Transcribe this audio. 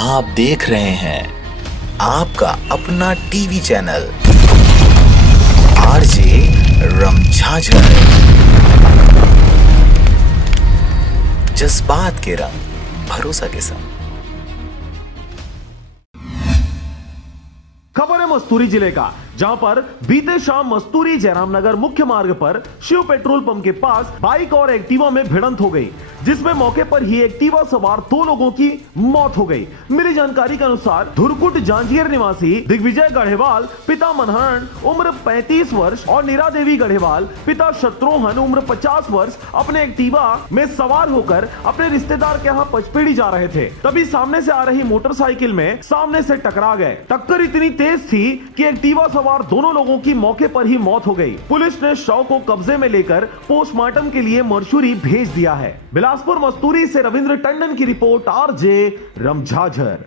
आप देख रहे हैं आपका अपना टीवी चैनल आरजे रमझाझर। जज्बात के रंग भरोसा के संग। खबर है मस्तूरी जिले का, जहां पर बीते शाम मस्तूरी जयराम नगर मुख्य मार्ग पर शिव पेट्रोल पंप के पास बाइक और एक्टिवा में भिड़ंत हो गई, जिसमें मौके पर ही एक्टिवा सवार 2 लोगों की मौत हो गई। मिली जानकारी के अनुसार धुरकुट जांजियर निवासी दिग्विजय गढ़ेवाल पिता मनहरण उम्र 35 वर्ष और नीरा देवी गढ़ेवाल पिता शत्रुघ्न उम्र 50 वर्ष अपने एक्टिवा में सवार होकर अपने रिश्तेदार के यहाँ पचपेड़ी जा रहे थे। तभी सामने से आ रही मोटरसाइकिल में सामने से टकरा गए। टक्कर इतनी तेज थी कि एक्टिवा सवार दोनों लोगों की मौके पर ही मौत हो गई। पुलिस ने शव को कब्जे में लेकर पोस्टमार्टम के लिए मरशुरी भेज दिया है। बिलासपुर मस्तूरी से रविंद्र टंडन की रिपोर्ट, आरजे रमझाझर।